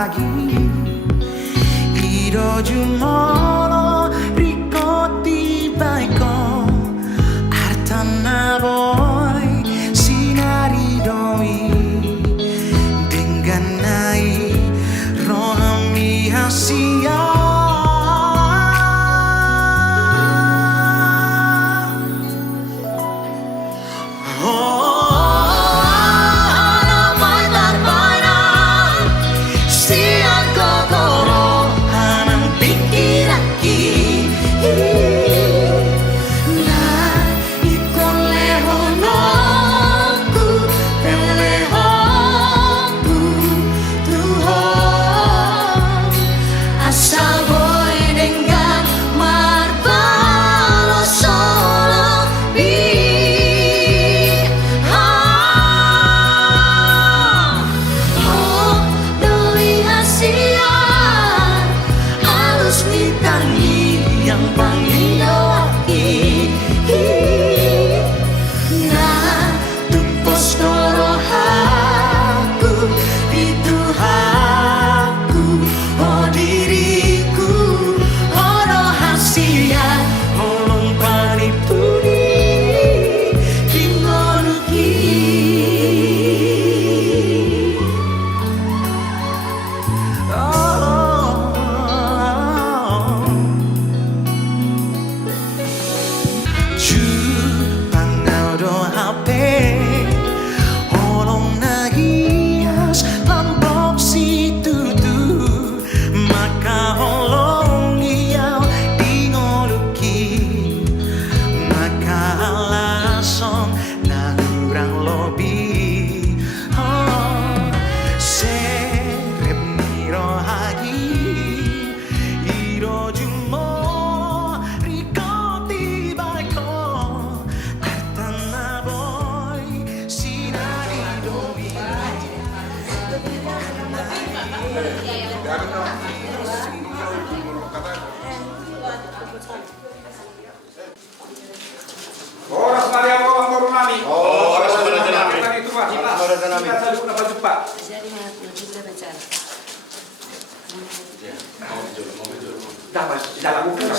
lagi Ido jumolo ricoti baiko Artana boy sinari doi Denganai rohami hasia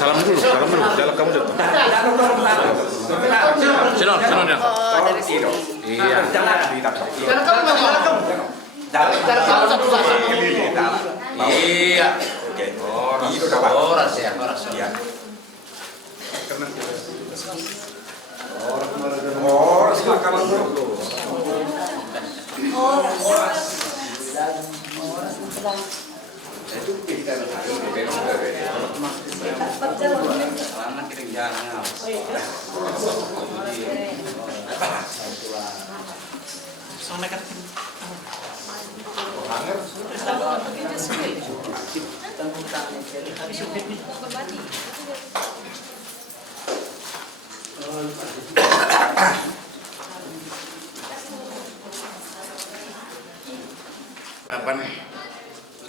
Salam dulu, jalan kamu dulu. Sinon ya. Oh, dari sini. Iya. Jalan Iya. Oke. Horas ya. Iya. Itu kita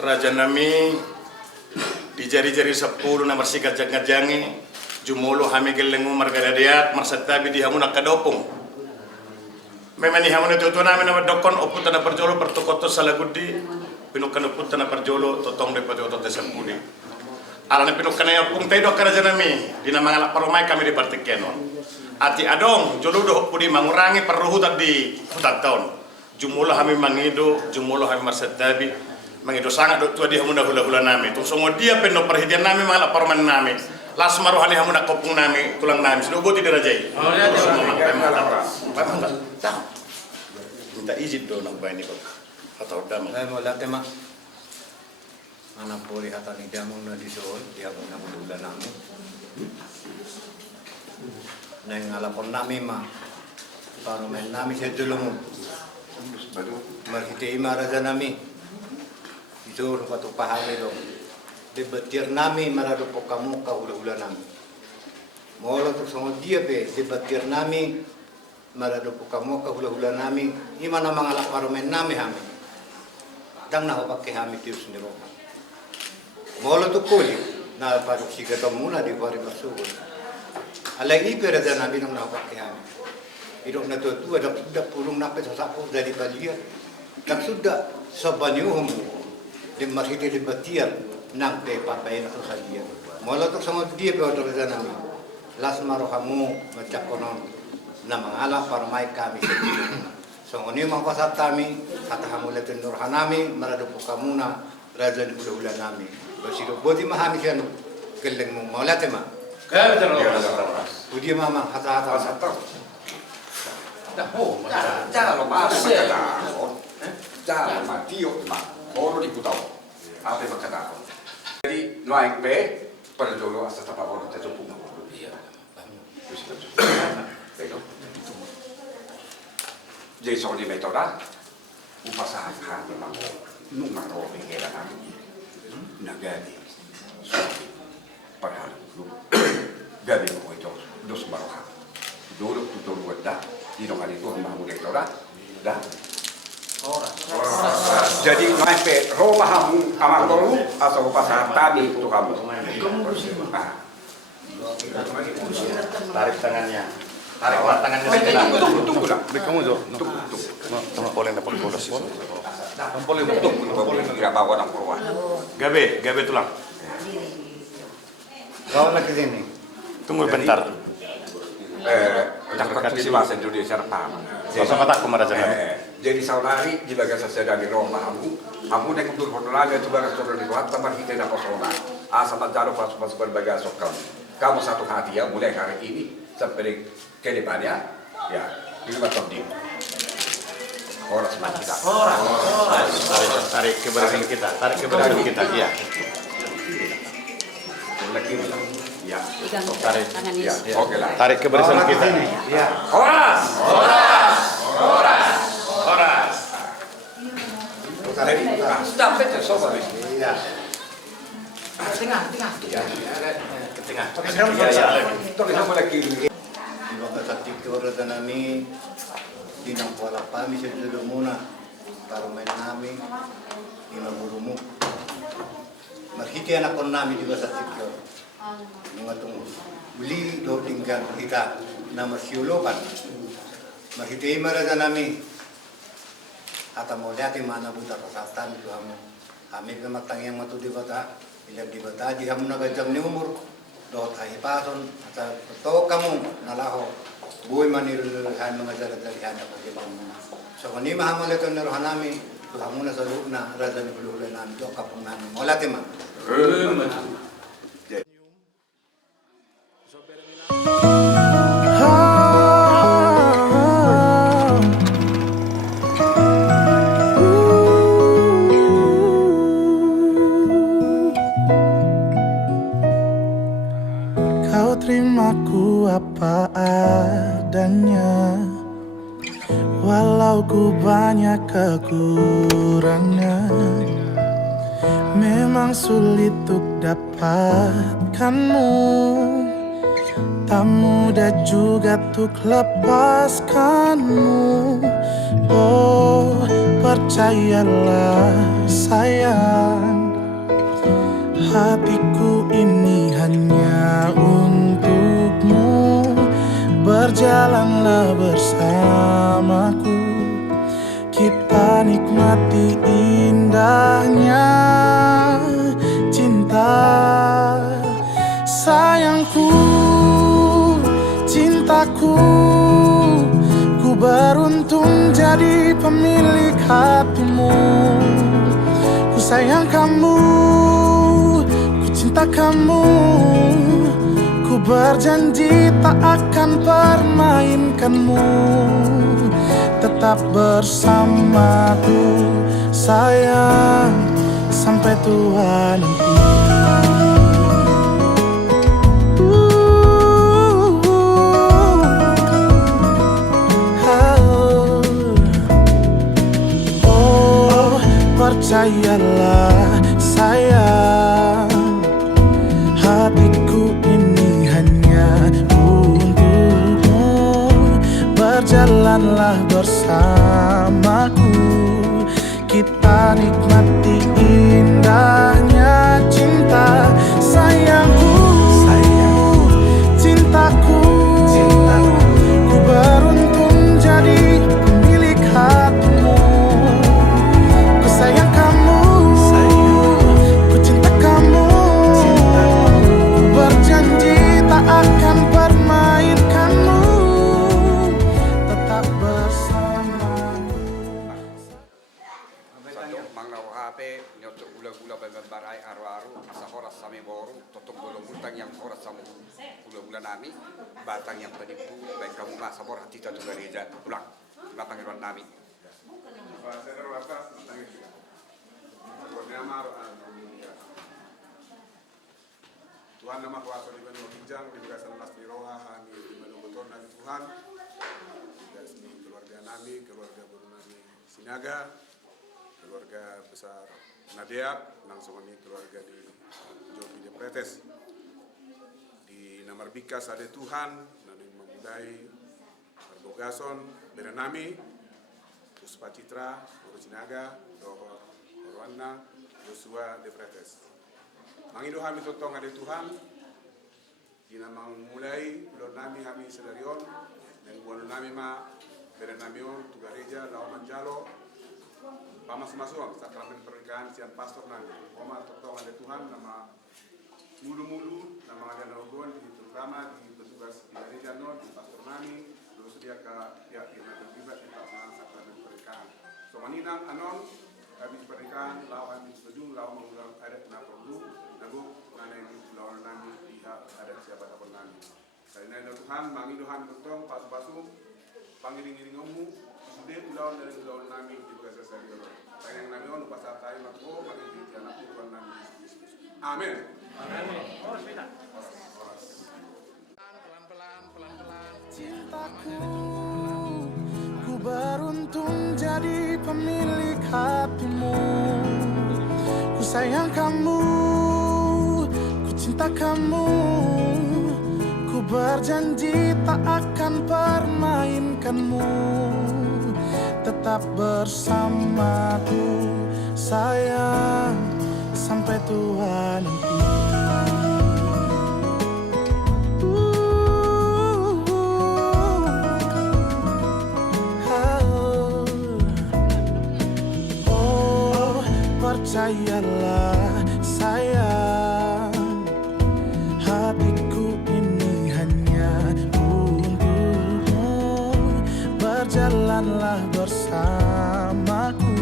Raja nami di jari-jari 10 nomor sikat jangi jumolo hami gelengu margadadiat marsatabi di hamuna kadopong memang di hamuna tutu nami nama dokon oputana perjolo pertukoto salagudi pinukan oputana perjolo totong depati otot desempudi alane pinukan ya pung taido raja nami di nama ngalak paromai kami di partik kenon ati adong joludo pudi mengurangi perluhutan di hutan tahun jumolo hami mangido jumolo hami marsatabi mangido sangat tua dia hamuna hula-hula nami tung semua dia penuh perhatian nami malah parman nami las maruh hali hamuna kopung nami tulang nami sudah boti dirajai minta izin do nak ini kok atau damang mau lihat tema mana boleh hata ni damang na disol dia hamuna hula nami nang ngalapon nami mah parman nami sedulung marhite imaraja nami itu waktu pahami dong debatir nami marado pokamu ka hula-hula nami molo tu sama dia be debatir nami marado pokamu ka hula-hula nami imana mangalak paromen nami hami dang na pakai hami tiu sendiri molo tu kuli na paru siga muna di bari masuk alai pera dan nabi nang na pakai hami hidup na tu ada pulung nape sasapu dari balia tak sudah sabaniuhum di marhite di batir nang te papain tu sadia mola tu sama dia pe otor nami las maro kamu macakonon na mangala parmai kami sedih so oni mang pasat kami kata kamu letin nur hanami marado kamuna raja di bulan nami basido bodi mahami kian keleng mu mola tema budi mama hata Jangan lupa jangan lupa tiup mak orang di kutau apa yang kata jadi noaik be pada dulu asal tanpa orang terjumpa jadi soal di metode upasaha memang nunggu tahu pikiran kami nagadi padahal lu gadi mau itu dos baroha dulu tutur wadah di nomor itu memang metode dah jadi naik rumah kamu amang tolu atau pasar tadi itu kamu Tarik tangannya. Tarik tangannya sebelah. tunggu lah Kamu tuh. Tunggu boleh dapat bolos. tunggu tidak bawa orang keluar Gabe tulang. kau nak ke sini Tunggu bentar. cakap si bahasa Indonesia paham Sama tak kemana jadi saudari di bagian saya di rumah kamu naik untuk honorar itu bagas turun di luar teman kita dapat sonar asal taruh pas berbagai sokam kamu satu hati ya mulai hari ini sampai ke depannya ya ini macam dia orang semua kita Tarik keberanian kita. Iya. lagi ya Tarik. ya oke lah Tarik keberanian kita. ya horas jadi sampai tersobat ya Ke tengah. terus apa lagi di bawah sakti orang nami di nang pola pami sedulu muna parumen nami di naburumu marhiti anak kon nami di bawah sakti mengatung beli do tinggal kita nama siulokan marhiti maraja nami ata mau lihat mana buta kesehatan itu kami kematang yang matu di bata ilang di bata di kamu nagajam ni umur dot hai pason ata to kamu nalaho buhay maniruluhan mga jalat-jalihan na pagkibang so kung di mahamala ito narohanami kamu na sa loob na raja ni puluhulan namin do kapong namin wala tima Kau terimaku apa adanya, walau ku banyak kekurangan. Memang sulit untuk dapatkanmu, tak mudah juga untuk lepaskanmu. Oh, percayalah sayang, hatiku ini hanya untukmu. Berjalanlah bersamaku, kita nikmati indahnya cinta. Sayangku, cintaku, ku beruntung jadi pemilik hatimu. Ku sayang kamu, cinta kamu, ku berjanji tak akan permainkanmu. Tetap bersamaku sayang, sampai tua nanti. Oh, percayalah sayang, hatiku ini hanya untukmu. Berjalanlah bersamaku, kita nikmati indahnya cinta. Sayangku, cintaku, ku beruntung jadi pemilik hatimu. Ku sayang kamu, Untuk mengenal HP, nyotok gula-gula barai aru-aru, asa horas sami boru, totok bolong butang yang horas sama gula-gula nami, batang yang penipu, baik kamu mas sabor hati tatu gereja, pulang, batang irwan nami. Saya terbatas tentang itu. Tuhan nama kuasa di mana bijang di bagasan nas di roha kami di mana betul nabi Tuhan. Dari keluarga nami, keluarga baru nami Sinaga, keluarga besar Nadia, langsung ini keluarga di Jopi de Pretes. Di Namar Bikas ada Tuhan, nami memudai Arbogason, Berenami, Puspa Citra, Baru Sinaga, Dohor, Orwana, Joshua de Pretes. Mangido kami totong ada Tuhan, dina mulai bulan nami kami sedarion, dan bulan nami ma Berenamion, Tugareja, Lau Manjalo, pamas-masuang, sakramen pernikahan sian pastor nami. Oma totong ada Tuhan, nama mulu-mulu, nama ada naugon, terutama di petugas di gereja non, di pastor nami, terus dia ke pihak firman terlibat di pelaksanaan sakramen pernikahan. So maninang anon, habis pernikahan, lau habis setuju, lau mengulang adat na perlu, nagu nana ini lau nami pihak adat siapa takon nami. Karena ada Tuhan, mangiduhan totong pasu-pasu, pangiring-iring ngomu, sudah ulang dari ulang nami di bekas saya dulu. Karena yang nami on pasal tayo matko, pangiring di anak Tuhan nami Yesus. Amin. Pelan-pelan. Cintaku, ku beruntung jadi pemilik hatimu. Ku sayang kamu, ku cinta kamu. Ku berjanji tak akan permainkanmu. Tetap bersamaku sayang, sampai tua nanti. Oh, percayalah sayang, hatiku ini hanya untukmu. Berjalanlah bersamaku,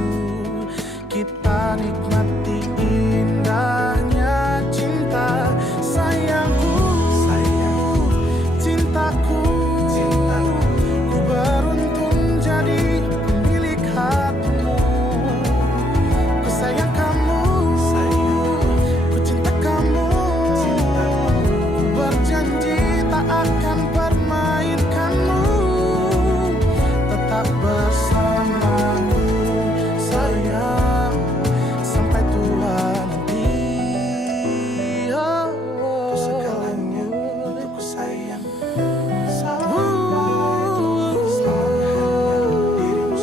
kita nikmati indahnya cinta. Sayangku, cintaku, ku beruntung jadi pemilik hatimu. Ku sayang kamu, ku cinta kamu. Ku berjanji tak akan permainkanmu. Tetap bersamaku sayang, sampai tua nanti. Oh, segalanya untukku sayang.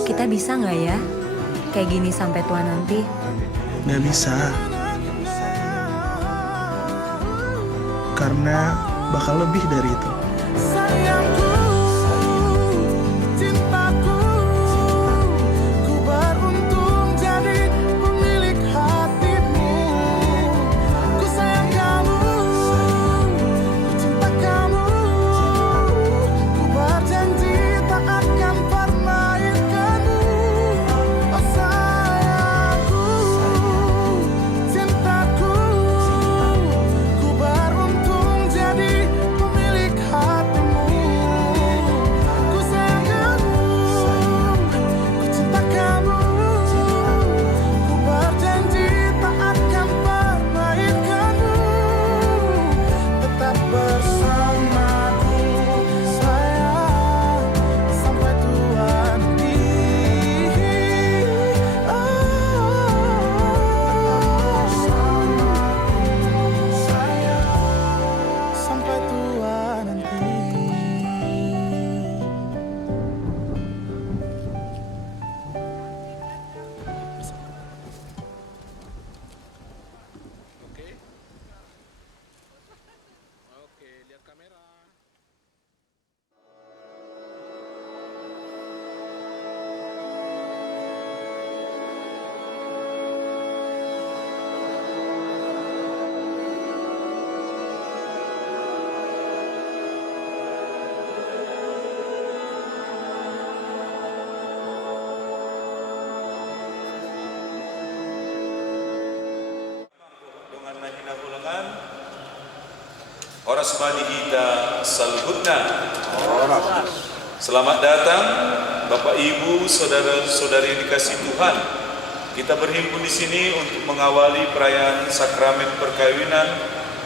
Kita bisa nggak ya kayak gini sampai tua nanti? Nggak bisa, karena bakal lebih dari itu. Sayangku, cintaku, ku beruntung jadi pemilik hatimu. Ku sayang kamu, ku cinta kamu. Ku berjanji tak akan permainkanmu. Oh sayangku, cintaku, ku beruntung jadi pemilik hatimu. asmanihita salhutna. Selamat datang Bapak Ibu, saudara-saudari yang dikasihi Tuhan. Kita berhimpun di sini untuk mengawali perayaan sakramen perkawinan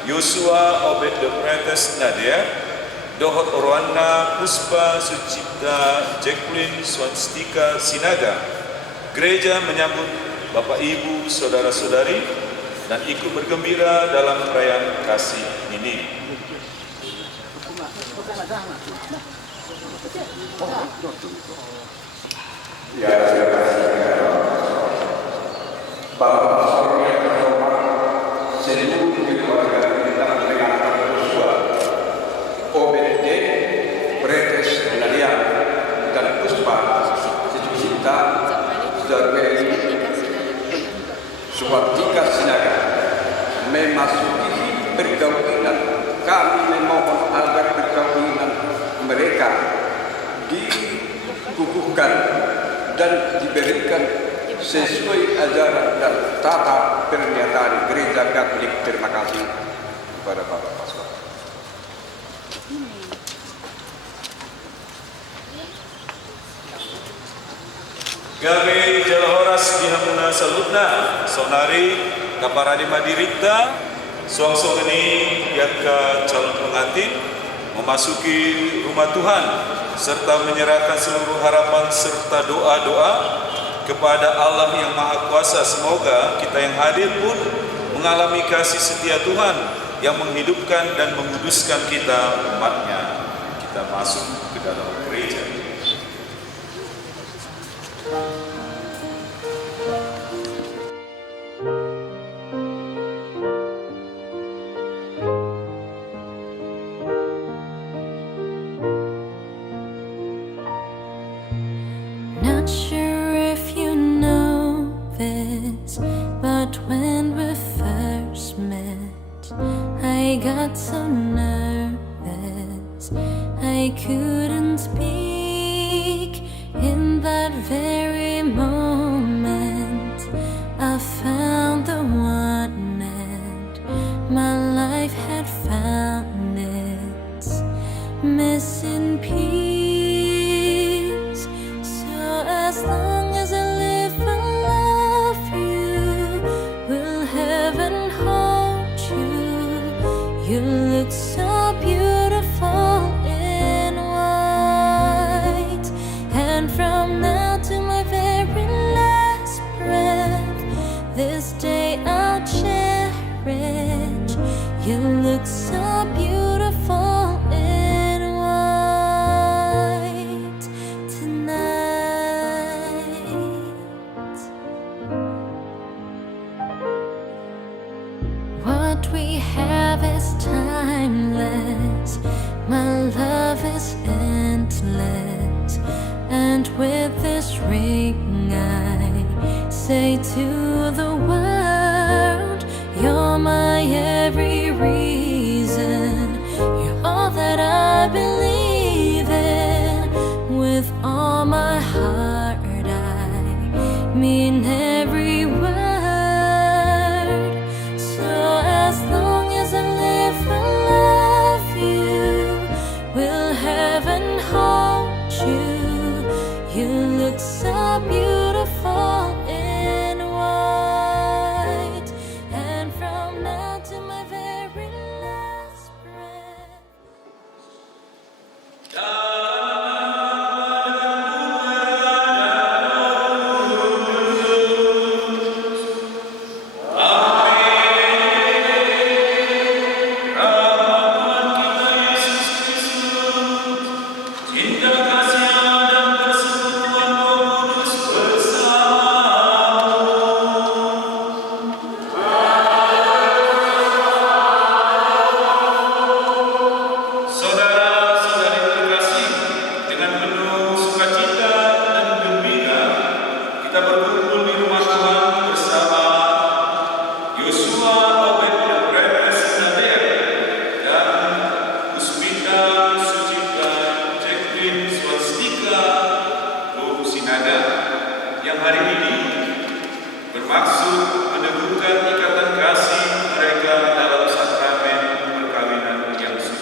Yosua Obed de Pretes Nadia, Dohot Orwana Puspa Sucipta Jacqueline Swanstika Sinaga. Gereja menyambut Bapak Ibu, saudara-saudari dan ikut bergembira dalam perayaan kasih ini. Bapak Saudara yang terhormat, seluruh keluarga kita mendengarkan Yosua, Obed Pretes Nadia dan Puspa Sucipta Jacqueline Swanstika Sinaga memasuki perkawinan. Kami memohon agar perkawinan mereka dikukuhkan dan diberikan sesuai ajaran dan tata pernyataan Gereja Katolik. Terima kasih kepada Bapak Pastor. Gabe jalahoras dihamuna salutna, sonari kaparadi madirikta, suang-suang ini yaka calon pengantin memasuki rumah Tuhan serta menyerahkan seluruh harapan serta doa-doa kepada Allah yang Maha Kuasa. Semoga kita yang hadir pun mengalami kasih setia Tuhan yang menghidupkan dan menguduskan kita umatnya. Kita masuk ke dalam gereja. Not sure if you know this, but when we first met, I got so nervous I couldn't speak. In that very moment I found the one and my life had found its missing piece. So as long as I live, I love you. Will heaven hold you? You look so beautiful in white, and from now to my very last breath, this day I'll cherish. You look so beautiful in white tonight. What we have is timeless, my love is endless, and with this ring I say to the world, you're my every reason, you're all that I believe in. With all my heart I mean every word. So as long as I live, I love you. Will heaven hold you? You look so beautiful in white, and from now to my very last breath. bermaksud meneguhkan ikatan kasih mereka dalam sakramen perkawinan yang suci.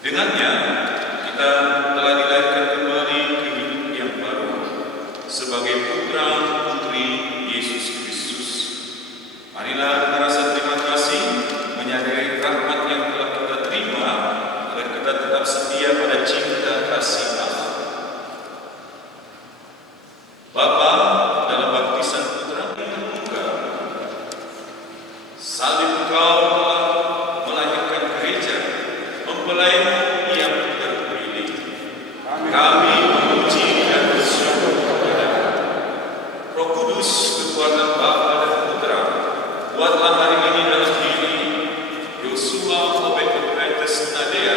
Dengannya kita telah dilahirkan kembali ke hidup yang baru sebagai putra putri Yesus Kristus. Marilah dengan rasa terima kasih menyadari rahmat yang telah kita terima agar kita tetap setia pada cinta kasih Allah. Bapa, dalam baptisan putra terbuka, salib Engkau telah melahirkan gereja, mempelaimu yang terpilih. Kami memuji dan bersyukur kepada Roh Kudus, kekuatan Bapa dan Putra, buatlah hari ini dalam diri Yosua Obed-Petrus Nadea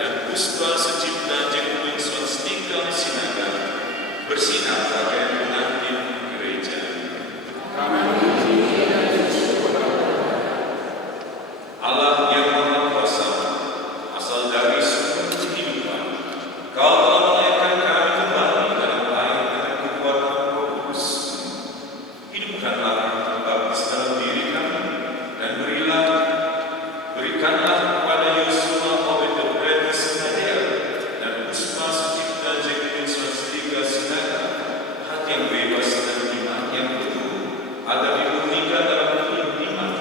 dan Puspa Secipta Jekuin Swastika Sinaga bersinar bagai pengantin gereja. Allah yang Maha Kuasa, asal dari sumber kehidupan, Kau telah melahirkan kami kembali dalam air dengan kekuatan Roh Kudus. Hidupkanlah yang terbaptis dalam diri kami dan berikanlah kepada Yosua Obed-Petrus Nadea dan Puspa Secipta Jekuin Swastika Sinaga hati yang bebas dan iman yang penuh, agar dimurnikan dalam iman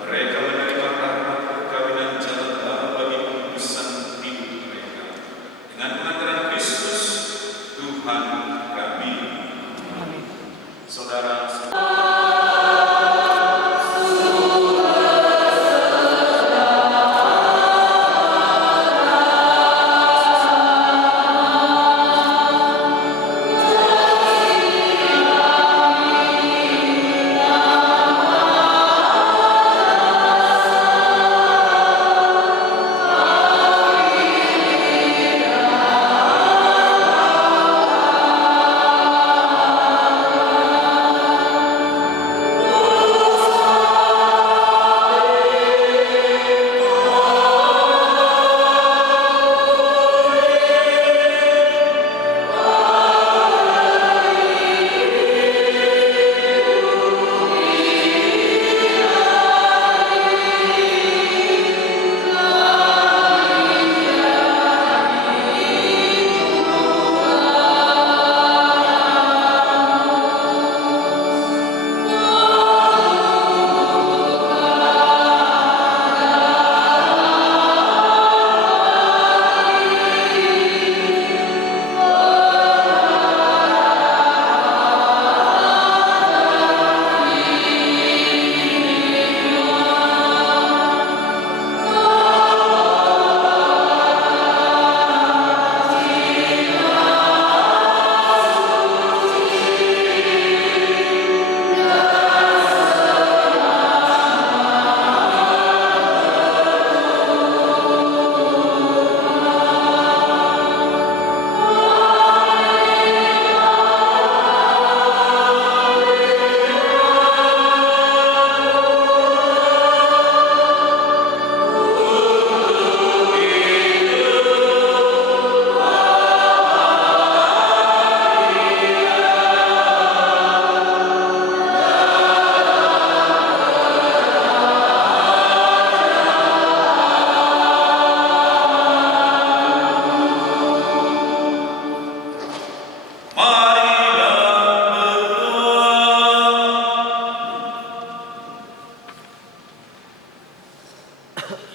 mereka menerima rahmat perkawinan jalan baru bagi penebusan hidup mereka dengan pengantaran Kristus Tuhan kami. Saudara,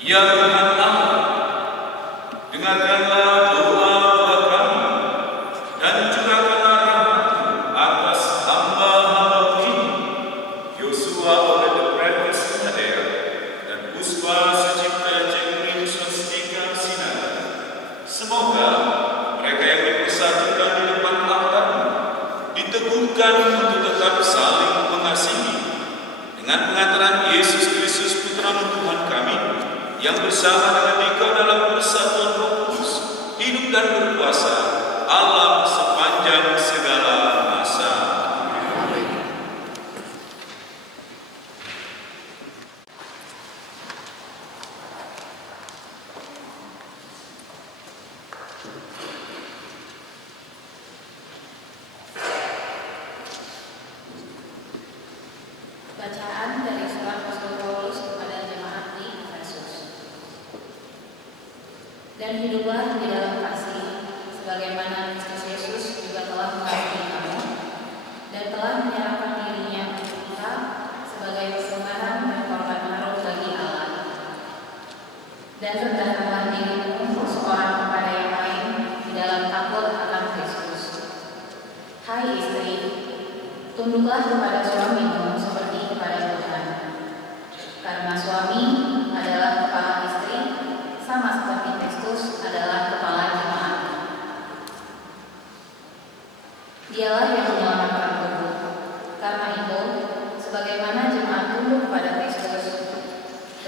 ya Tuhan Allah, dengarkanlah doa-doa kami dan curahkanlah rahmat-Mu atas hamba-hamba-Mu ini, Yosua Obed-Petrus Nadea dan Puspa Secipta Jekuin Swastika Sinaga. Semoga mereka yang dipersatukan di depan Allah-Mu diteguhkan untuk tetap saling mengasihi dengan pengantaran Yesus Kristus Putra Tuhan kami, yang bersama dengan Dikau dalam persatuan Roh Kudus, hidup dan berkuasa Allah sepanjang segala masa. Bacaan dari surat Rasul Paulus kepada jemaat di Efesus. Dan hiduplah di dalam kasih, sebagaimana Kristus Yesus juga telah mengasihi kamu, dan telah menyerahkan dirinya untuk kita sebagai persembahan dan korban harum bagi Allah. Dan rendahkanlah dirimu seorang kepada yang lain di dalam takut akan Kristus. Hai istri, tunduklah kepada suamimu seperti kepada Tuhan. Karena suami adalah kepala istri, sama seperti Kristus adalah kepala jemaat. Dialah yang menyelamatkan tubuh. Karena itu, sebagaimana jemaat tunduk kepada Kristus,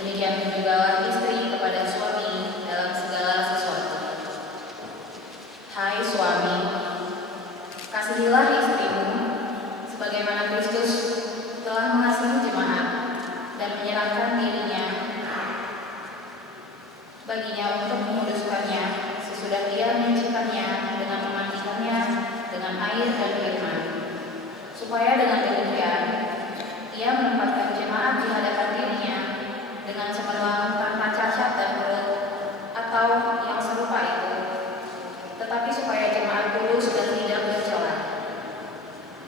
demikian juga istri kepada suami dalam segala sesuatu. Hai suami, kasihilah istrimu sebagaimana Kristus telah mengasihi jemaat dan menyerahkan dirinya baginya untuk menguduskannya sesudah dia menyucikannya dengan memandikannya dengan air dan firman, supaya dengan demikian ia menempatkan jemaat di hadapan dirinya dengan cemerlang tanpa cacat dan berut atau yang serupa itu, tetapi supaya jemaat kudus dan tidak bercela.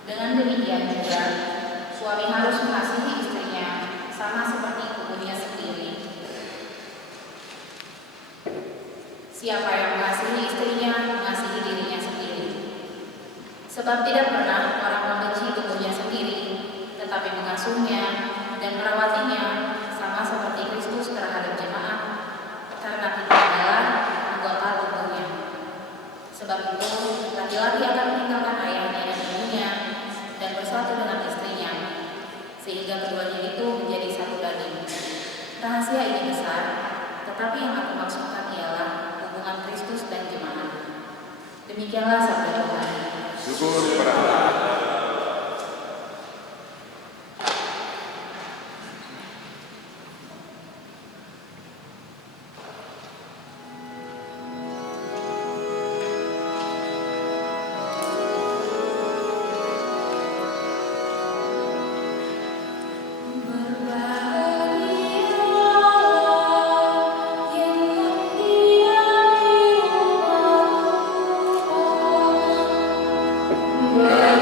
Dengan demikian juga suami harus mengasihi istrinya sama seperti tubuhnya sendiri. Siapa yang mengasihi istrinya mengasihi dirinya sendiri. Sebab tidak pernah orang membenci tubuhnya sendiri, tetapi mengasuhnya dan merawatinya sama seperti Kristus terhadap jemaat, karena kita adalah anggota tubuhnya. Sebab itu, laki-laki akan meninggalkan ayahnya dan ibunya dan bersatu dengan istrinya, sehingga keduanya itu menjadi satu daging. Rahasia ini besar, tetapi yang aku maksudkan ialah hubungan Kristus dan jemaat. Demikianlah sabda Tuhan. Syukur kepada Allah. Berbahagia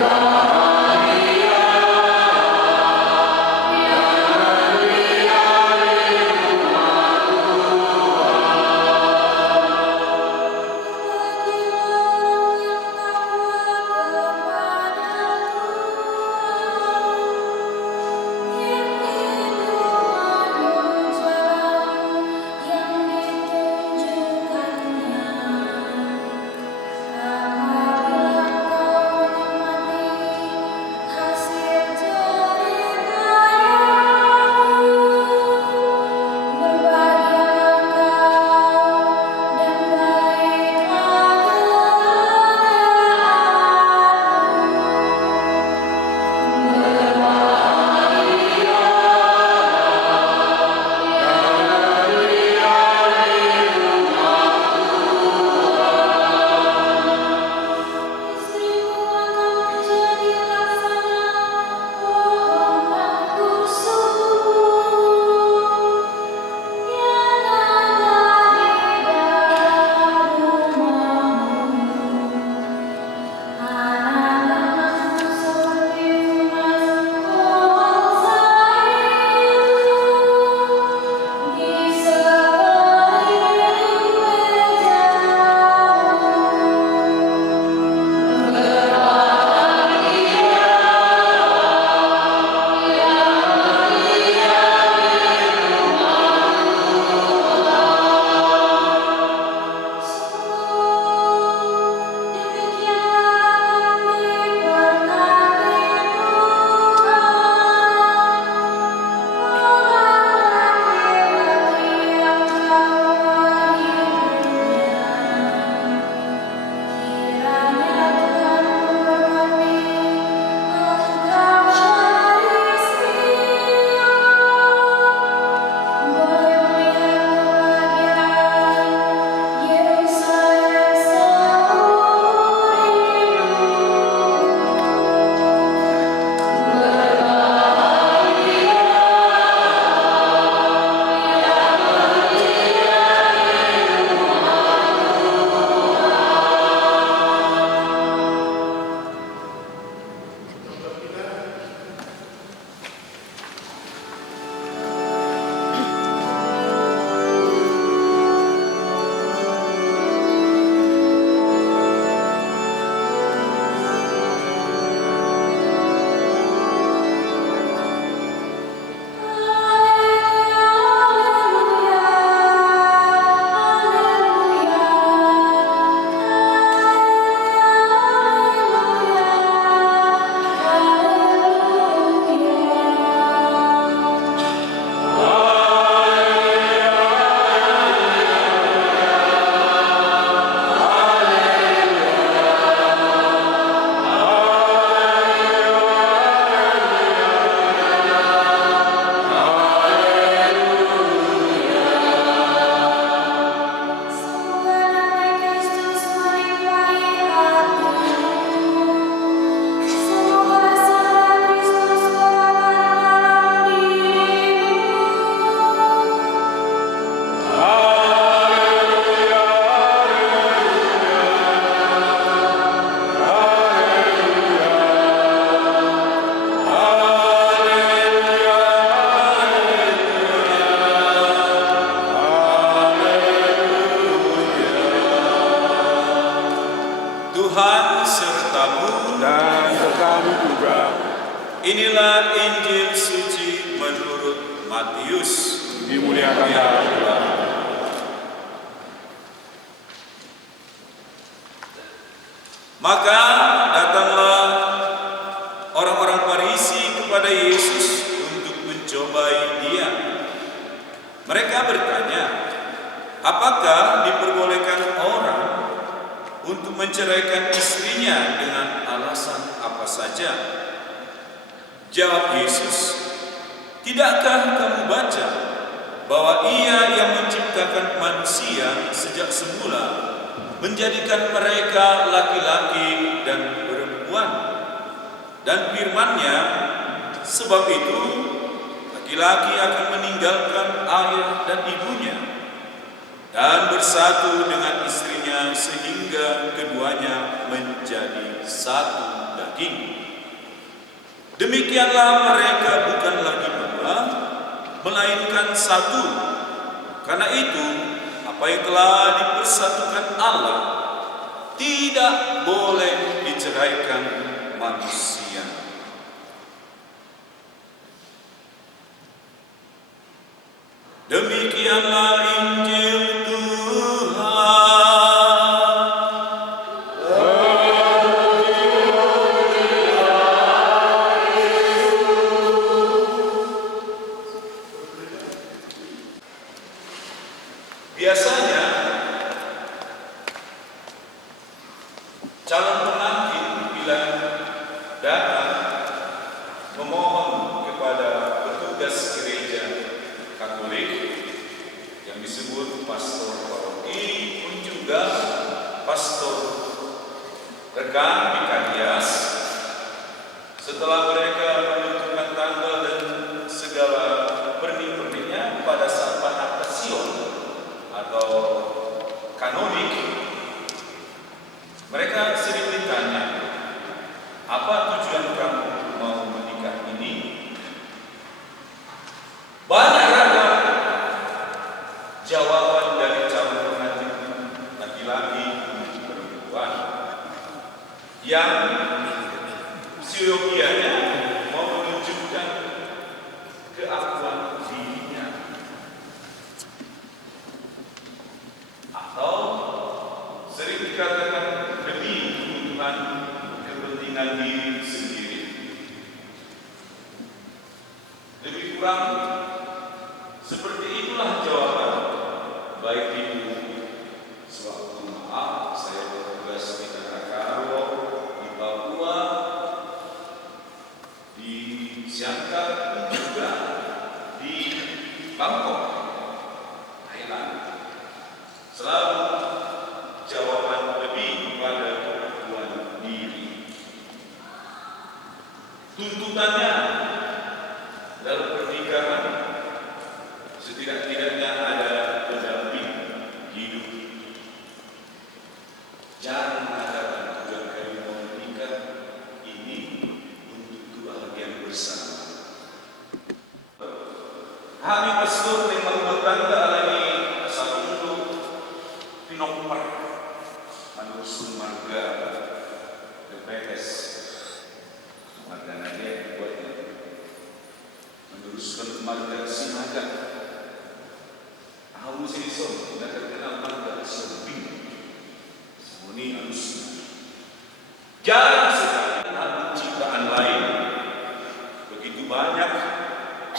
sertamu dan sertamu juga. Inilah Injil suci menurut Matius. Dimuliakanlah Tuhan. Maka datanglah orang-orang Farisi kepada Yesus untuk mencobai Dia. Mereka bertanya, apakah diperbolehkan orang untuk menceraikan istrinya dengan alasan apa saja? Jawab Yesus, tidakkah kamu baca bahwa Ia yang menciptakan manusia sejak semula menjadikan mereka laki-laki dan perempuan, dan firman-Nya, sebab itu laki-laki akan meninggalkan ayah dan ibunya dan bersatu dengan istrinya sehingga keduanya menjadi satu daging. Demikianlah mereka bukan lagi dua, melainkan satu. Karena itu, apa yang telah dipersatukan Allah tidak boleh diceraikan manusia. Demikianlah Injil Tuhan. Biasanya calon pengantin bila datang memohon kepada petugas gereja Katolik yang disebut pastor paroki pun juga pastor rekan Vikarias, setelah mereka menentukan tanggal dan segala pernik-perniknya pada saat penatasion atau kanonik, mereka sering ditanya, apa tujuan kamu mau menikah ini? Banyak ragam jawaban dari calon pengantin laki-laki dan perempuan yang siogianya mau menunjukkan keakuan dirinya, atau sering dikatakan demi kepentingan diri sendiri. Lebih kurang seperti itulah jawaban baik ibu sewaktu maaf saya bertugas di Krakatau, di Papua, di Siangkat, dan juga di Bangkok, Thailand. Selalu jawaban lebih kepada keakuan diri. Tuntutannya dalam pernikahan setidak-tidaknya ada pendamping hidup. Jarang mengatakan tujuan kami mau menikah ini untuk kebahagiaan bersama. Kami pastor memang bertanda alami satu pinokmer manusia marga DPS marga nadia buatnya meneruskan marga Sinaga. Kamu siswa tidak terkenal marga Serbing Semuni Anusna. Jarang sekali ada ciptaan lain. Begitu banyak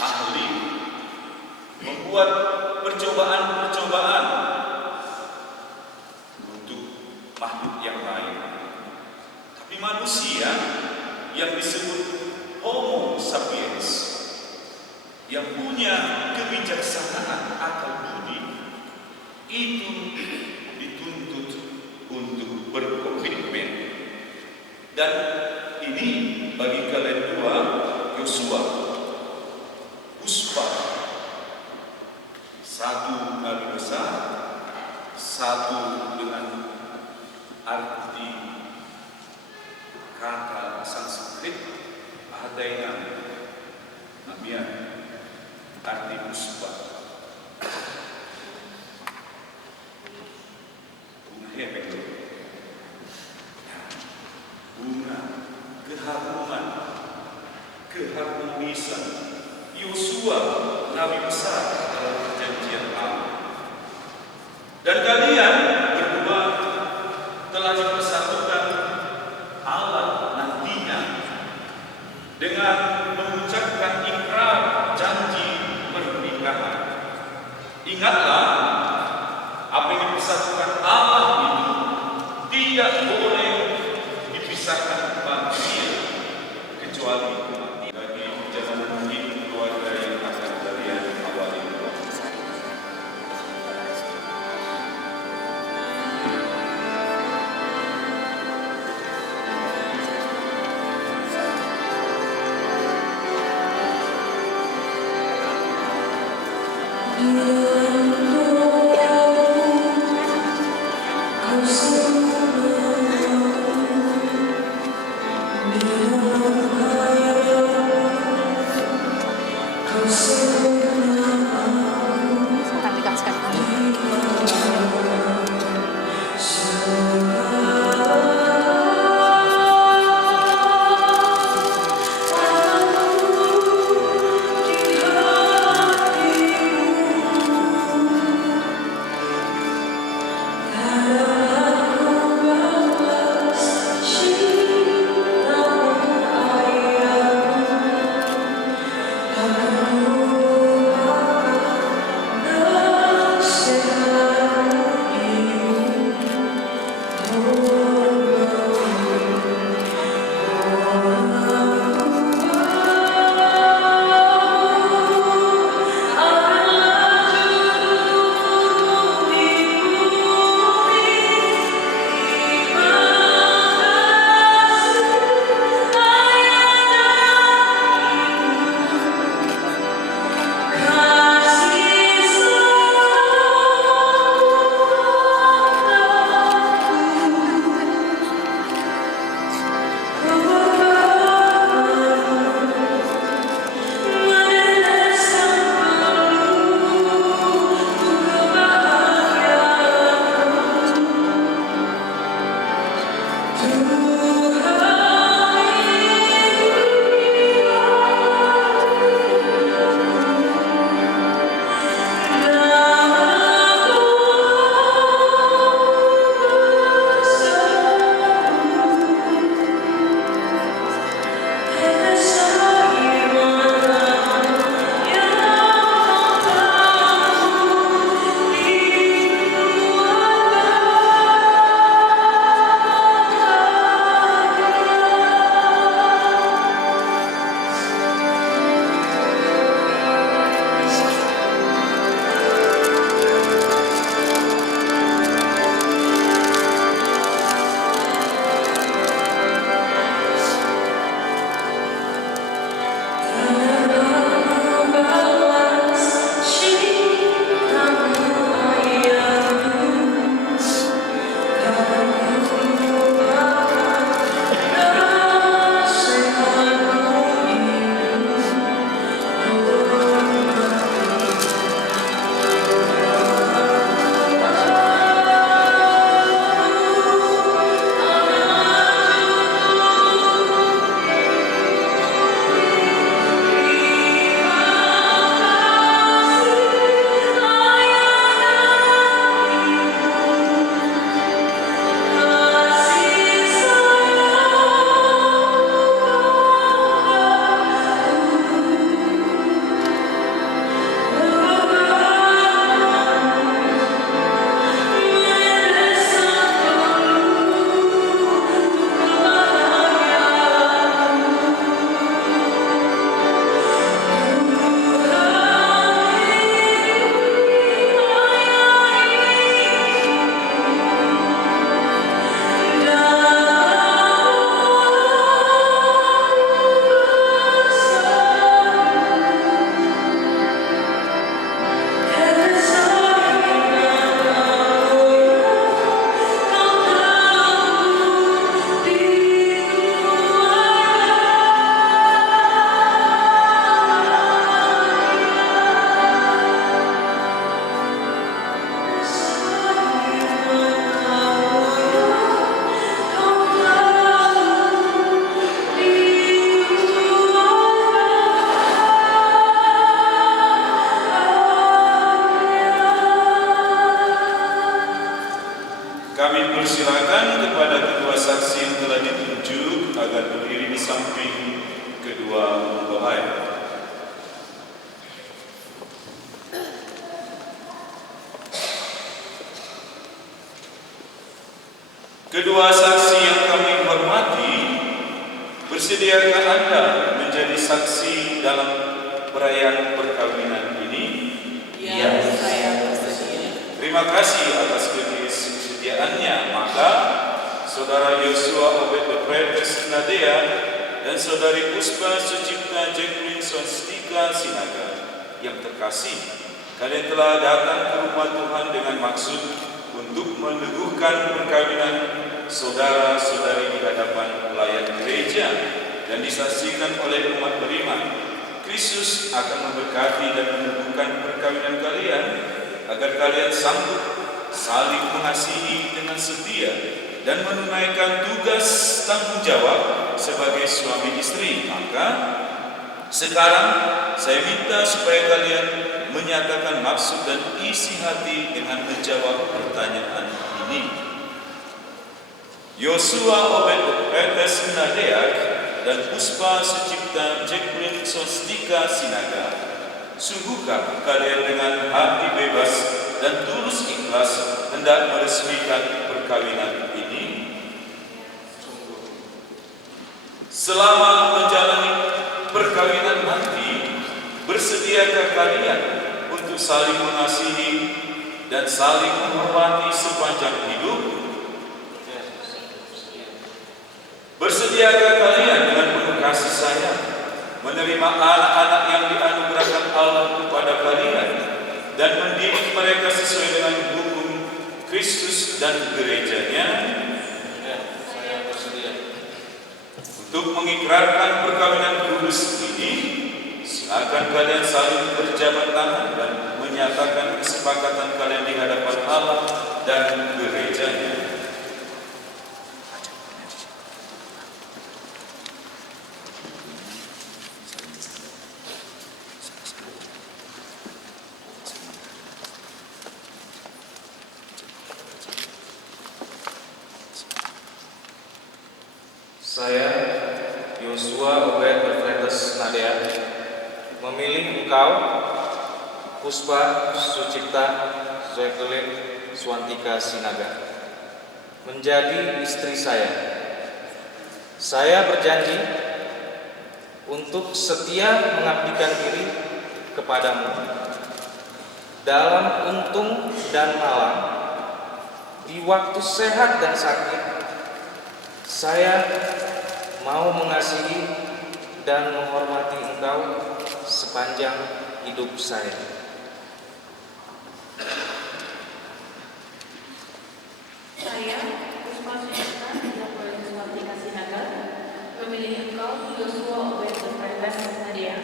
ahli membuat percobaan-percobaan untuk makhluk yang lain. Tapi manusia yang disebut Homo sapiens, yang punya kebijaksanaan akal budi, itu dituntut untuk berkomitmen. Dan ini bagi kalian dua, Yosua, Puspa, satu nabi besar, satu dengan arti kata Sanskrit, Adaina, Namian, arti Puspa. keharuman, keharmonisan Yosua Nabi besar dalam perjanjian lama. Dan kalian berdua telah dipersatukan Allah nantinya dengan mengucapkan ikrar janji pernikahan. Ingatlah, apa yang dipersatukan Allah itu tidak boleh dipisahkan manusia kecuali mati. Bagi perjalanan hidup keluarga yang akan kalian awali. Kami persilakan kepada kedua saksi yang telah ditunjuk agar berdiri di samping kedua mempelai. Kedua saksi yang kami hormati, bersediakah Anda menjadi saksi dalam perayaan perkawinan ini? Ya, saya bersedia. Terima kasih atas kesediaannya. Maka Saudara Yosua Obed Fredes Nadea dan Saudari Puspa Sucipta Jacqueline Swastika Sinaga yang terkasih, kalian telah datang ke rumah Tuhan dengan maksud untuk meneguhkan perkawinan saudara-saudari di hadapan pelayan gereja dan disaksikan oleh umat beriman. Kristus akan memberkati dan meneguhkan perkawinan kalian agar kalian sanggup saling mengasihi dengan setia dan menunaikan tugas tanggung jawab sebagai suami istri. Maka sekarang saya minta supaya kalian menyatakan maksud dan isi hati dengan menjawab pertanyaan ini. Yosua Obed Fredes Nadea dan Puspa Sucipta Jacqueline Swastika Sinaga, sungguhkah kalian dengan hati bebas dan tulus ikhlas hendak meresmikan perkawinan ini? Selama menjalani perkawinan nanti, bersediakah kalian untuk saling mengasihi dan saling menghormati sepanjang hidup? Bersediakah kalian dengan penuh kasih sayang menerima anak-anak yang dianugerahkan Allah kepada kalian dan mendidik mereka sesuai dengan hukum Kristus dan gerejanya? Saya bersedia. Untuk mengikrarkan perkawinan kudus ini, silakan kalian saling berjabat tangan dan menyatakan kesepakatan kalian di hadapan Allah dan gerejanya. Saya, Yosua Obed Fredes Nadea, memilih engkau, Puspa Sucipta Jacqueline Swastika Sinaga, menjadi istri saya. Saya berjanji untuk setia mengabdikan diri kepadamu dalam untung dan malam, di waktu sehat dan sakit. Saya mau mengasihi dan menghormati engkau sepanjang hidup saya. Saya, Puspa Sucipta Jacqueline Swastika Sinaga, memilih engkau, Yosua Obed Fredes Nadea,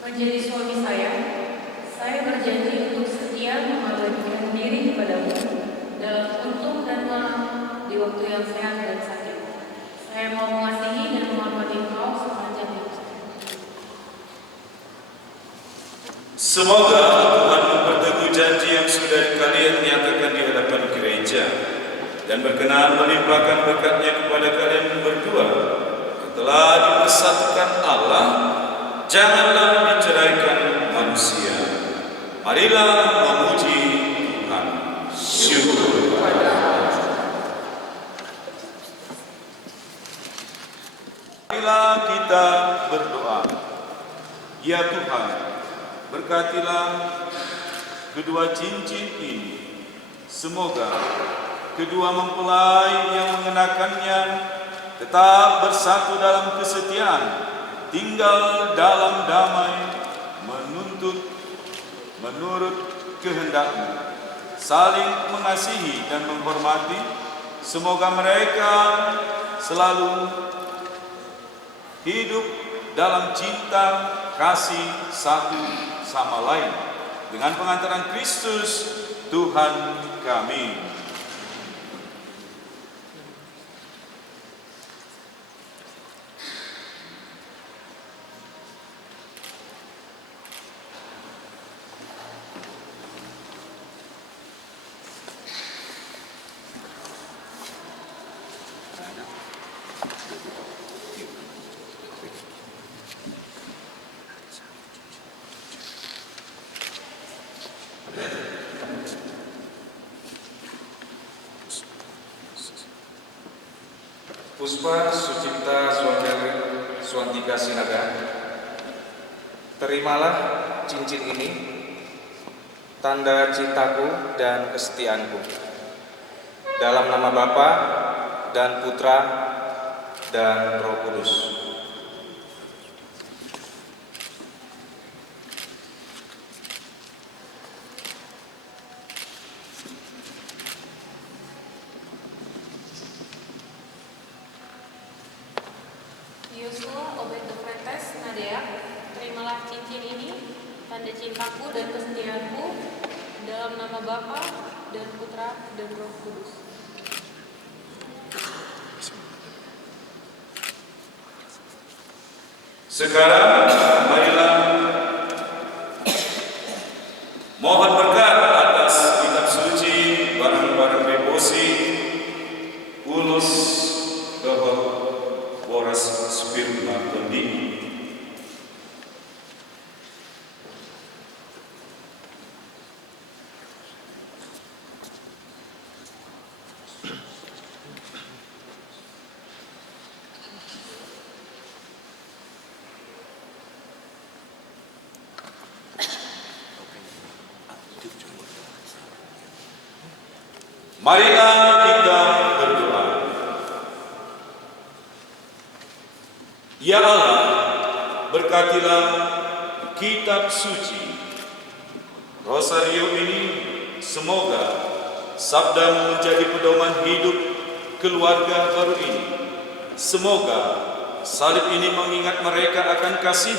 menjadi suami saya. Saya berjanji untuk setia mengabdikan diri kepadamu dalam untung dan malam, di waktu yang sehat dan sakit. Saya mau mengasihi dan menghormati engkau sepanjang hidup saya. Semoga Tuhan memperteguh janji yang sudah kalian nyatakan di hadapan gereja dan berkenan melimpahkan berkat-Nya kepada kalian berdua yang telah dipersatukan Allah. Janganlah diceraikan manusia. Marilah memuji Tuhan. Syukur kepada Allah. Marilah kita berdoa. Ya Tuhan, berkatilah kedua cincin ini. Semoga kedua mempelai yang mengenakannya tetap bersatu dalam kesetiaan, tinggal dalam damai, menurut kehendak-Mu, saling mengasihi dan menghormati. Semoga mereka selalu hidup dalam cinta kasih satu sama lain dengan pengantaran Kristus Tuhan kami. Puspa Sucipta Swantika Sinaga, terimalah cincin ini, tanda cintaku dan kesetiaanku. Dalam nama Bapa dan Putra dan Roh Kudus. Yosua Obed Fretes Nadea, terimalah cincin ini, tanda cintaku dan kesetiaanku, dalam nama Bapa dan Putra dan Roh Kudus. Sekarang marilah mohon berkat atas kitab suci, barang-barang devosi, ulus dohot boras spirma pendini. Marilah kita berdoa. Ya Allah, berkatilah kitab suci Rosario ini, semoga sabdamu menjadi pedoman hidup keluarga baru ini. Semoga salib ini mengingat mereka akan kasih,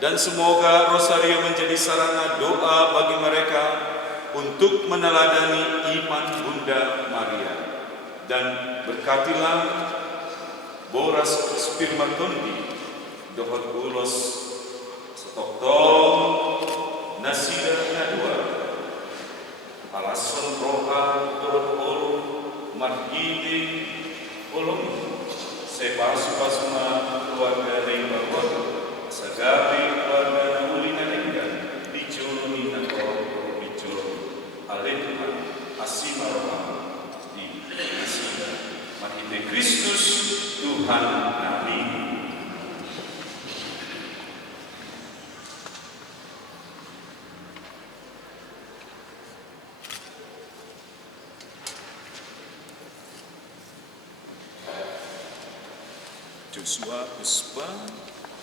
dan semoga Rosario menjadi sarana doa bagi mereka untuk meneladani iman Bunda Maria. Dan berkatilah boras spermatondi dohot ulos stokton nasida nadua alasan roha dohot olu margidi olong sepasupasuma keluarga lembah sagabi keluarga ulina lenggan dicuni nakor Aleluya, asima roham di asida mahite Kristus Tuhan kami. Joshua Puspa,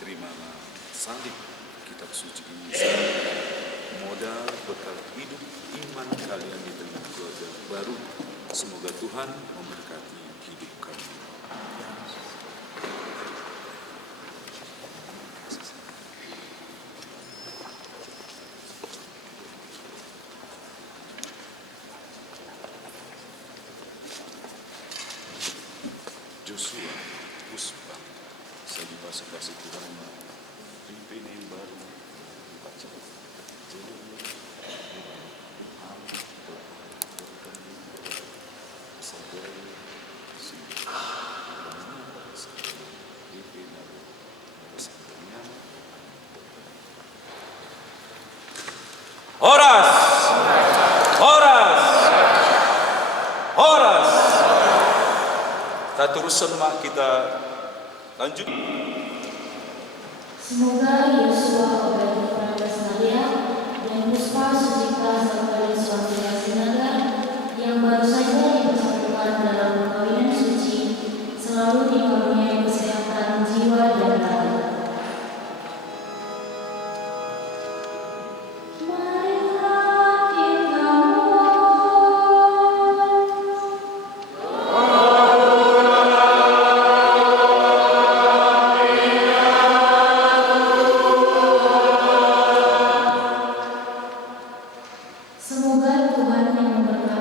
terimalah salib kitab suci ini, modal bekal hidup iman kalian di tengah keluarga baru. Semoga Tuhan memberkati hidup kami. Joshua Puspa, saya dibasuh kasih Tuhan, pimpin yang baru baca. Horas, horas, horas. Tak terusan mak kita lanjut. Semoga Yosua Obed Fretes Nadea dan Puspa Sucipta Swantika Sinaga yang baru saja dipersatukan dalam perkawinan suci selalu dikaruniai kesehatan jiwa dan raga. Semoga Tuhan yang memberkati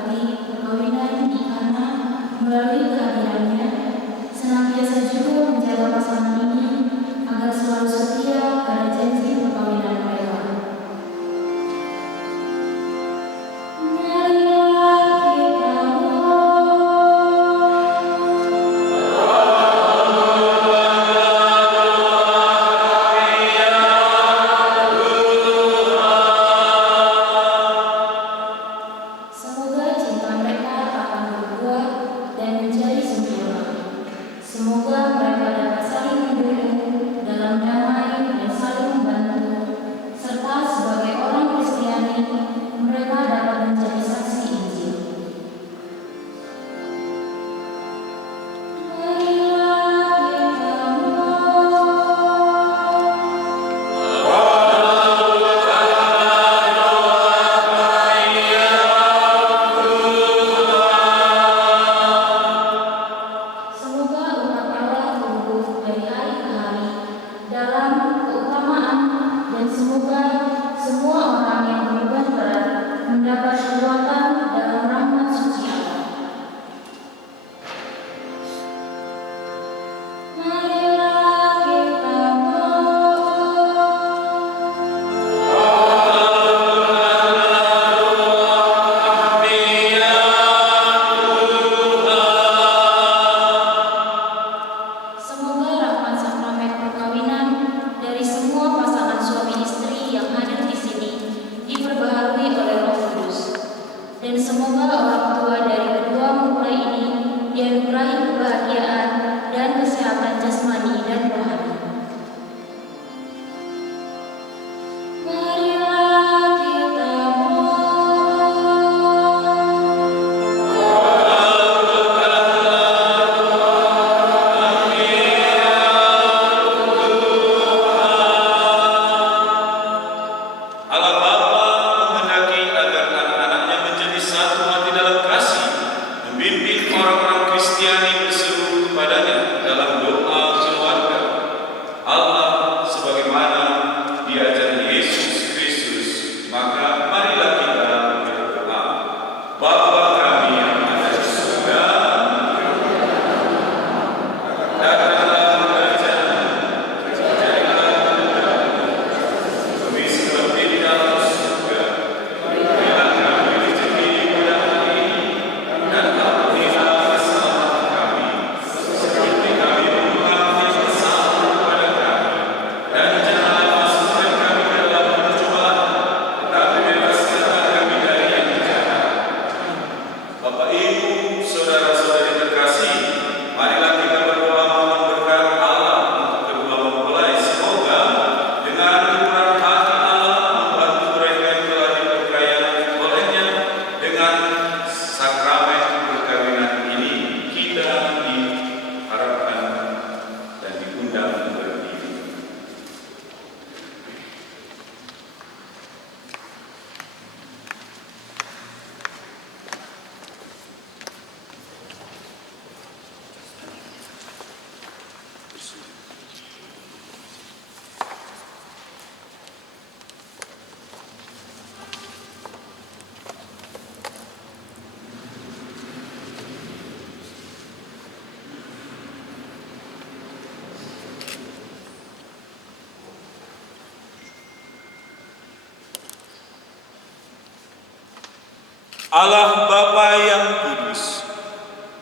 Allah Bapa yang kudus,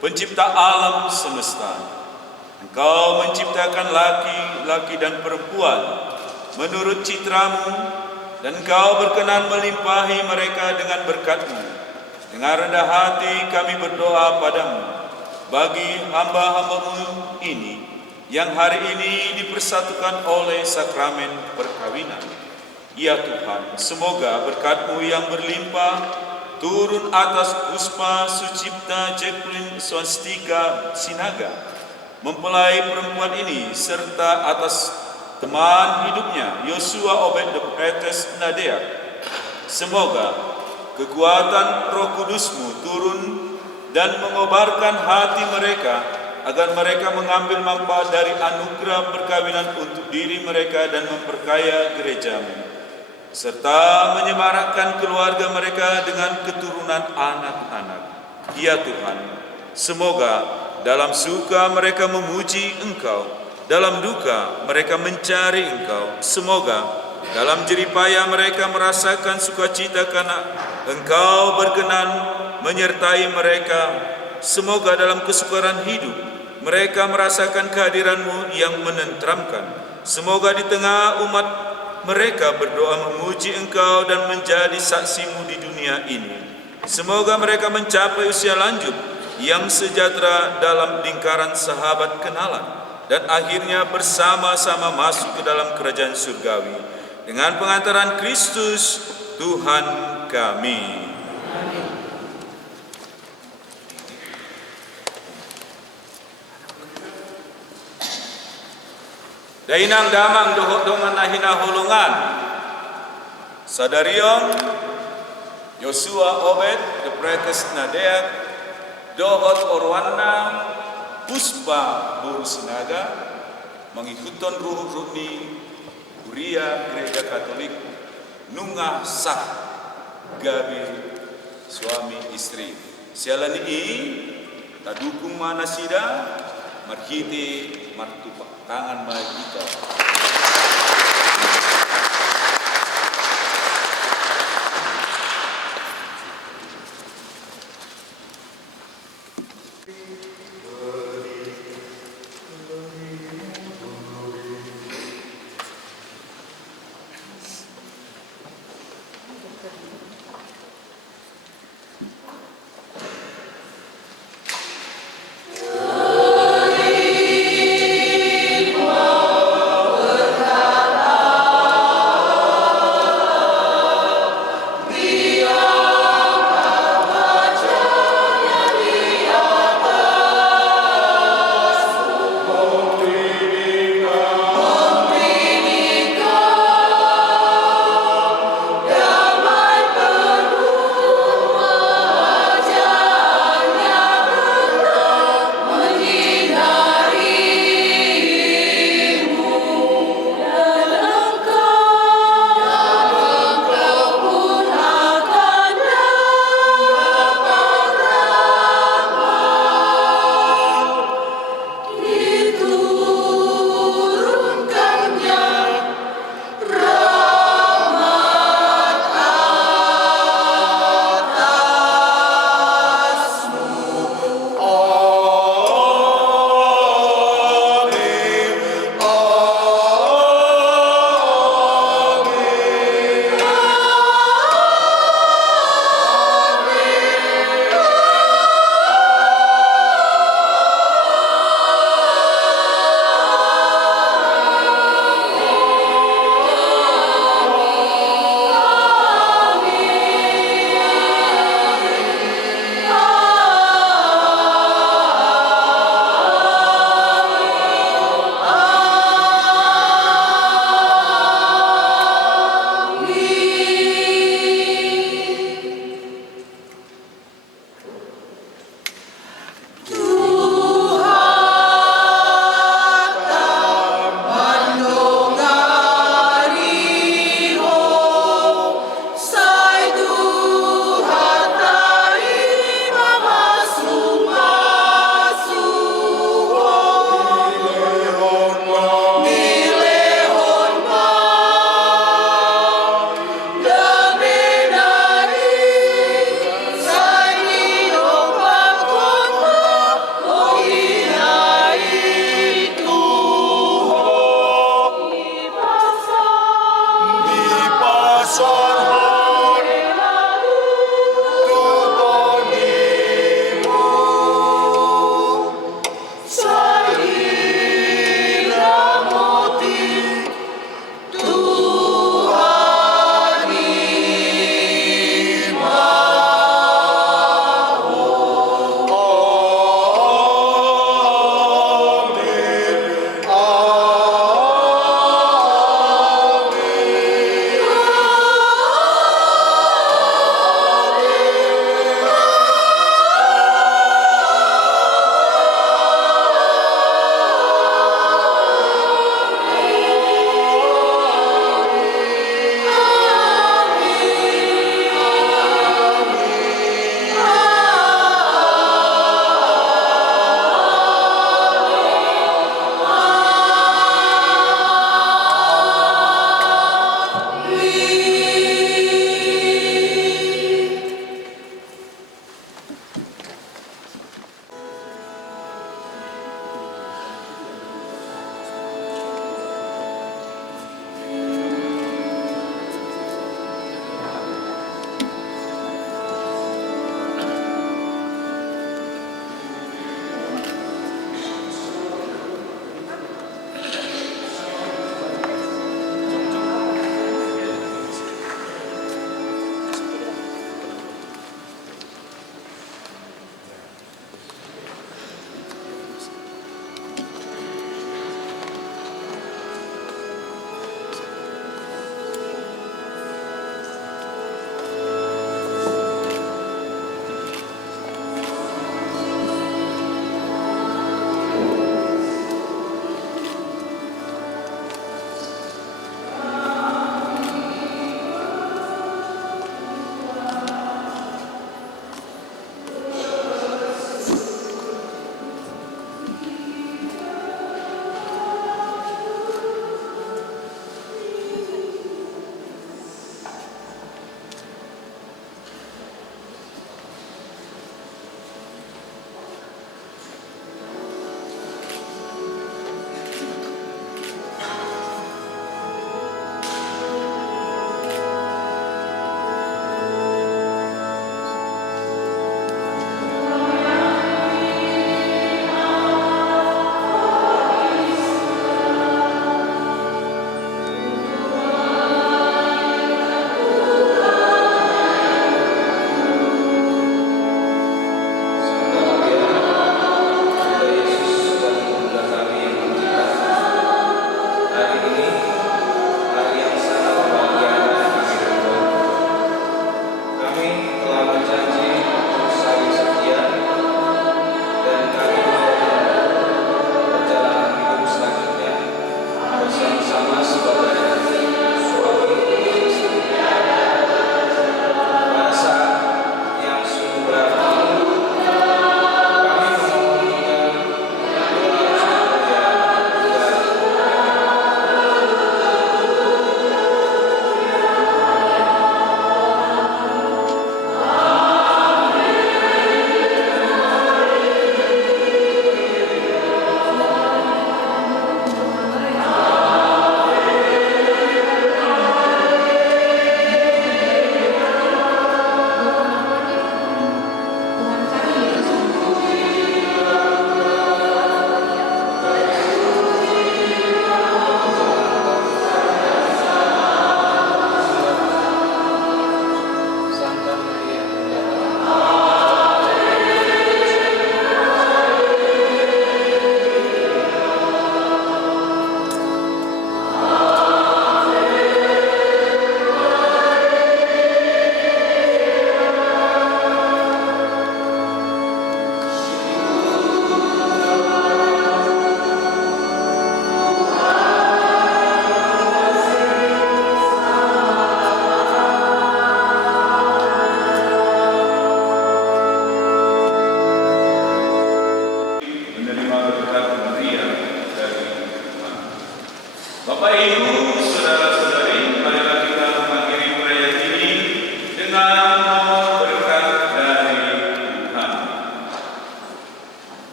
pencipta alam semesta, Engkau menciptakan laki-laki dan perempuan menurut citramu, dan Engkau berkenan melimpahi mereka dengan berkat-Mu. Dengan rendah hati kami berdoa padamu, bagi hamba-hamba-Mu ini, yang hari ini dipersatukan oleh sakramen perkawinan. Ya Tuhan, semoga berkat-Mu yang berlimpah turun atas Puspa Sucipta Jacqueline Swastika Sinaga, mempelai perempuan ini, serta atas teman hidupnya Yosua Obed de Pretes Nadeak. Semoga kekuatan Roh Kudus-Mu turun dan mengobarkan hati mereka, agar mereka mengambil manfaat dari anugerah perkawinan untuk diri mereka dan memperkaya gereja-Mu, serta menyemarakkan keluarga mereka dengan keturunan anak-anak. Ya Tuhan, semoga dalam suka mereka memuji Engkau, dalam duka mereka mencari Engkau. Semoga dalam jeripaya mereka merasakan sukacita karena Engkau berkenan menyertai mereka. Semoga dalam kesukaran hidup mereka merasakan kehadiran-Mu yang menenteramkan. Semoga di tengah umat mereka berdoa memuji Engkau dan menjadi saksi-Mu di dunia ini. Semoga mereka mencapai usia lanjut yang sejahtera dalam lingkaran sahabat kenalan, dan akhirnya bersama-sama masuk ke dalam kerajaan surgawi dengan pengantaran Kristus Tuhan kami. Dainang damang dohok dongan nahina holongan Sadarion Yosua Obed de Pretes Nadeak dohot orwana Puspa Buru Sinaga mengikuton ruh rukni Kuria Gereja Katolik nungah sah gabi suami istri sialani tadukung manasida marhiti martupak tangan baik kita. Berkah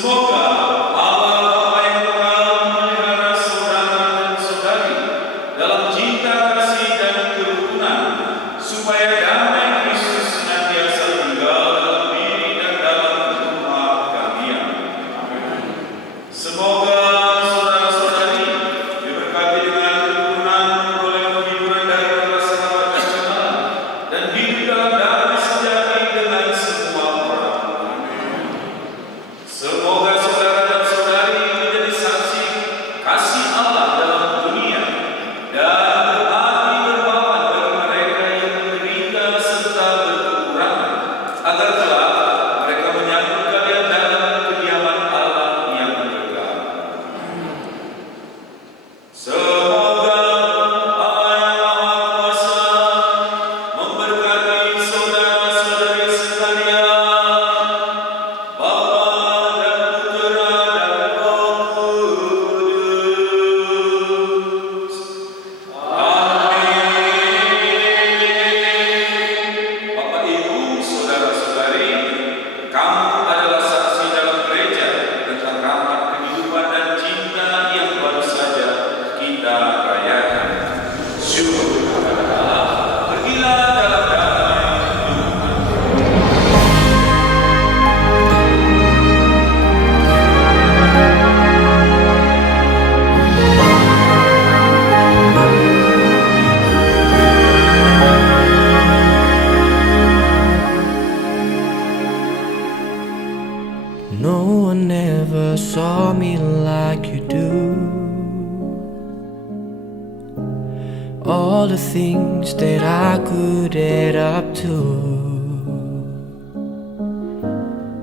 Semoga Allah Bapa yang Tunggal memelihara saudara dan saudari dalam cinta kasih dan kerukunan, supaya damai Kristus senantiasa tinggal dalam diri dan dalam rumah kalian. Semoga saudara-saudari diberkati dengan kerukunan oleh penghiburan dari rasa nasional dan hidup dalam damai sejati dengan semua orang. Semoga saudara dan saudari menjadi saksi kasih Allah dalam dunia dan berhati dermawan bagi mereka yang menderita serta berkekurangan, agar kelak mereka menyambut kalian dalam kediaman Allah yang kekal. Semoga Allah yang Maha Kuasa memberkati saudara-saudari sekalian, Bapa dan Putera dan Roh Kudus. Amin. Bapak, Ibu, saudara-saudari, kamu adalah saksi dalam gereja tentang rahmat kehidupan dan cinta yang baru saja kita rayakan. Syukur kepada Allah. Pergilah dalam damai Tuhan. No one ever saw me like you do. All the things that I could add up to,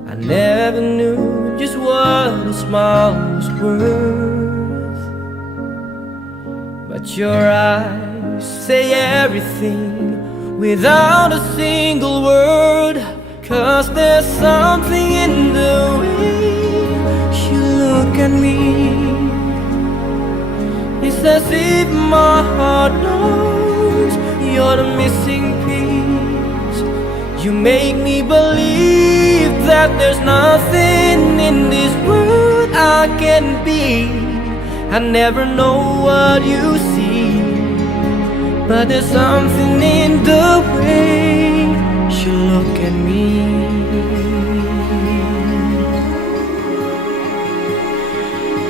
I never knew just what a smile was worth. But your eyes say everything without a single word. 'Cause there's something in the way you look at me. It's as if my heart knows you're the missing piece. You make me believe that there's nothing in this world I can be. I never know what you see, but there's something in the way you look at me.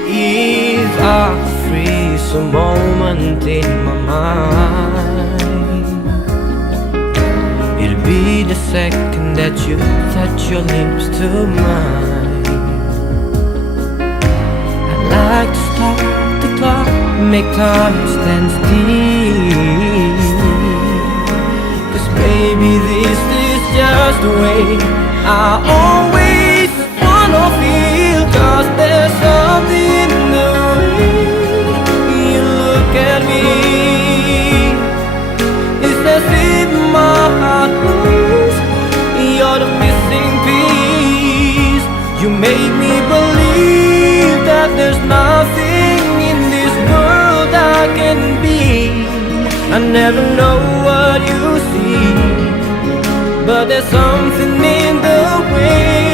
If I freeze a moment in my mind, it'll be the second that you touch your lips to mine. I'd like to stop the clock, make time stand still. 'Cause baby, this is just the way I always wanna feel. 'Cause there's something in the way you look at me. It's as if my heart knows you're the missing piece. You make me believe that there's nothing in this world I can be. I never know what you see, but there's something in the way